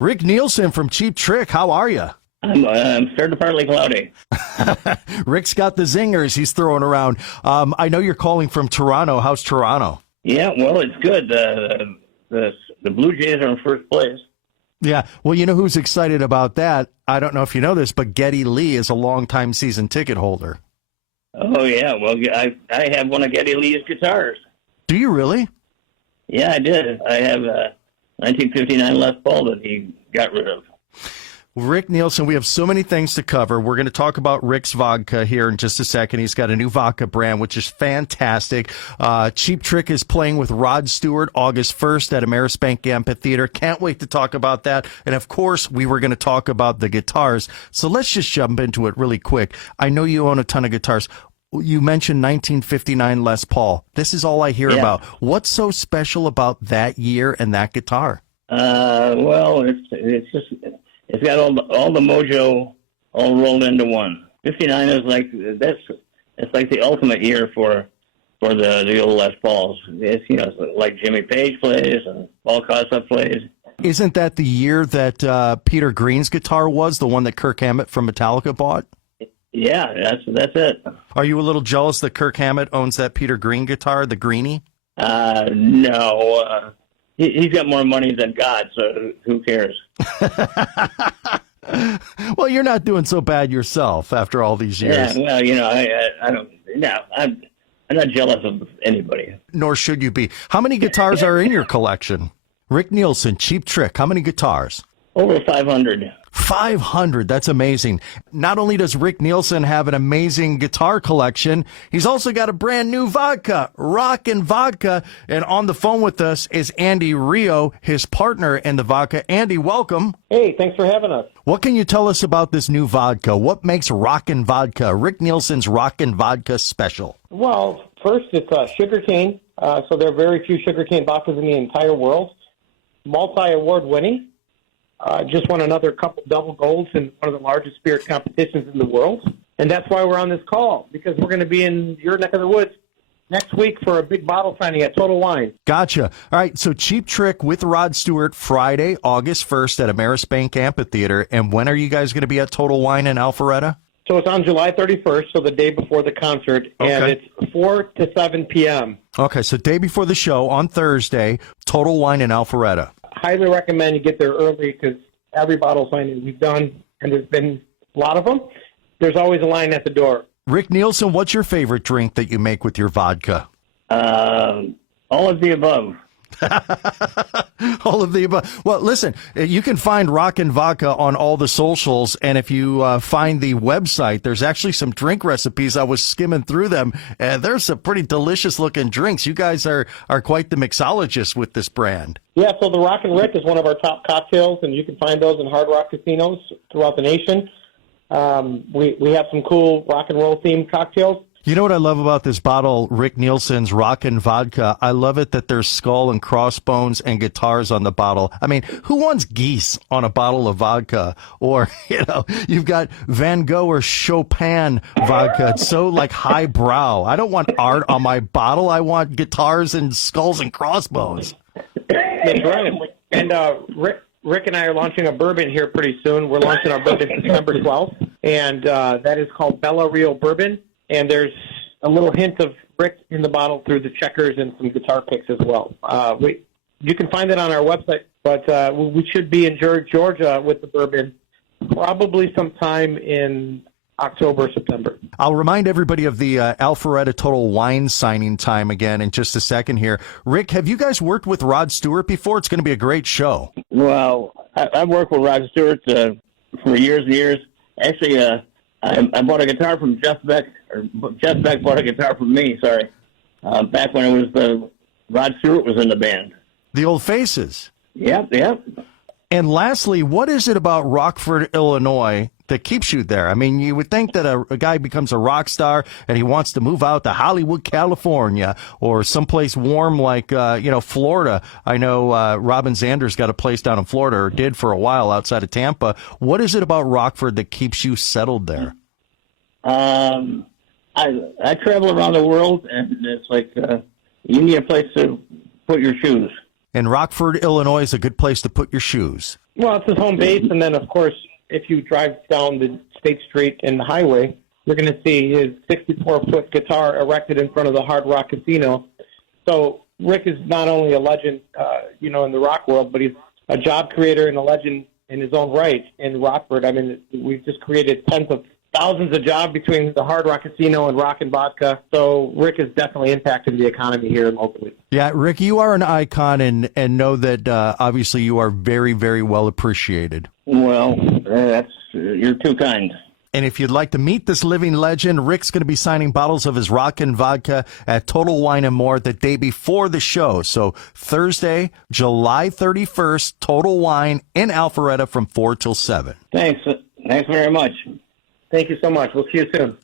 Rick Nielsen from Cheap Trick, how are you? I'm starting to partly cloudy. Rick's got the zingers he's throwing around. I know you're calling from Toronto. How's Toronto? Yeah, well, it's good. The Blue Jays are in first place. Yeah, well, you know who's excited about that? I don't know if you know this, but Geddy Lee is a longtime season ticket holder. Oh, yeah. Well, I have one of Geddy Lee's guitars. Do you really? Yeah, I did. I have a 1959 Les Paul that he got rid of. Rick Nielsen, we have so many things to cover. We're going to talk about Rick's vodka here in just a second. He's got a new vodka brand, which is fantastic. Cheap Trick is playing with Rod Stewart August 1st at Amerisbank Amphitheater. Can't wait to talk about that. And, of course, we were going to talk about the guitars. So let's just jump into it really quick. I know you own a ton of guitars. You mentioned 1959 Les Paul. This is all I hear about. What's so special about that year and that guitar? Well, it's got all the mojo all rolled into one. 59 is it's like the ultimate year for the old Les Pauls. It's it's like Jimmy Page plays and Paul Kossoff plays. Isn't that the year that Peter Green's guitar was, the one that Kirk Hammett from Metallica bought? Yeah, that's it. Are you a little jealous that Kirk Hammett owns that Peter Green guitar, the Greenie? No. He's got more money than God, so who cares? Well, you're not doing so bad yourself after all these years. Yeah, well, I don't. No, I'm not jealous of anybody. Nor should you be. How many guitars are in your collection? Rick Nielsen, Cheap Trick. How many guitars? Over 500. 500. That's amazing. Not only does Rick Nielsen have an amazing guitar collection, he's also got a brand new vodka, Rockin' Vodka. And on the phone with us is Andy Rio, his partner in the vodka. Andy, welcome. Hey, thanks for having us. What can you tell us about this new vodka? What makes Rockin' Vodka, Rick Nielsen's Rockin' Vodka, special? Well, first, it's sugarcane. So there are very few sugarcane vodkas in the entire world. Multi-award winning. Just won another couple double golds in one of the largest spirit competitions in the world. And that's why we're on this call, because we're going to be in your neck of the woods next week for a big bottle signing at Total Wine. Gotcha. All right, so Cheap Trick with Rod Stewart, Friday, August 1st at Amerisbank Amphitheater. And when are you guys going to be at Total Wine in Alpharetta? So it's on July 31st, so the day before the concert, and it's 4 to 7 p.m. Okay, so day before the show on Thursday, Total Wine in Alpharetta. Highly recommend you get there early because every bottle signing we've done, and there's been a lot of them, there's always a line at the door. Rick Nielsen, what's your favorite drink that you make with your vodka? All of the above. All of the above. Well, listen, you can find Rockin' Vodka on all the socials, and if you find the website, there's actually some drink recipes. I was skimming through them, and there's some pretty delicious-looking drinks. You guys are quite the mixologists with this brand. Yeah, so the Rockin' Rick is one of our top cocktails, and you can find those in Hard Rock casinos throughout the nation. We have some cool rock and roll themed cocktails. You know what I love about this bottle, Rick Nielsen's Rockin' Vodka? I love it that there's skull and crossbones and guitars on the bottle. I mean, who wants geese on a bottle of vodka? Or, you've got Van Gogh or Chopin vodka. It's so, highbrow. I don't want art on my bottle. I want guitars and skulls and crossbones. That's right. And Rick and I are launching a bourbon here pretty soon. We're launching our bourbon December 12th, and that is called Bella Rio Bourbon. And there's a little hint of Rick in the bottle through the checkers and some guitar picks as well. You can find it on our website, but we should be in Georgia with the bourbon probably sometime in October or September. I'll remind everybody of the Alpharetta Total Wine signing time again in just a second here. Rick, have you guys worked with Rod Stewart before? It's going to be a great show. Well, I've worked with Rod Stewart for years and years. Actually, I bought a guitar from Jeff Beck, or Jeff Beck bought a guitar from me, back when it was Rod Stewart was in the band. The Old Faces. Yep. And lastly, what is it about Rockford, Illinois that keeps you there? I mean, you would think that a guy becomes a rock star and he wants to move out to Hollywood, California, or someplace warm like, Florida. I know Robin Zander's got a place down in Florida, or did for a while outside of Tampa. What is it about Rockford that keeps you settled there? I travel around the world, and it's like you need a place to put your shoes. And Rockford, Illinois is a good place to put your shoes. Well, it's his home base, and then, of course, if you drive down the State Street and the highway, you're going to see his 64-foot guitar erected in front of the Hard Rock Casino. So Rick is not only a legend, in the rock world, but he's a job creator and a legend in his own right in Rockford. I mean, we've just created tens of thousands of jobs between the Hard Rock Casino and Rock and Vodka. So Rick has definitely impacted the economy here locally. Yeah, Rick, you are an icon, and know that obviously you are very, very well appreciated. Well, you're too kind. And if you'd like to meet this living legend, Rick's going to be signing bottles of his Rock and Vodka at Total Wine & More the day before the show. So Thursday, July 31st, Total Wine in Alpharetta from 4 till 7. Thanks. Thanks very much. Thank you so much. We'll see you soon.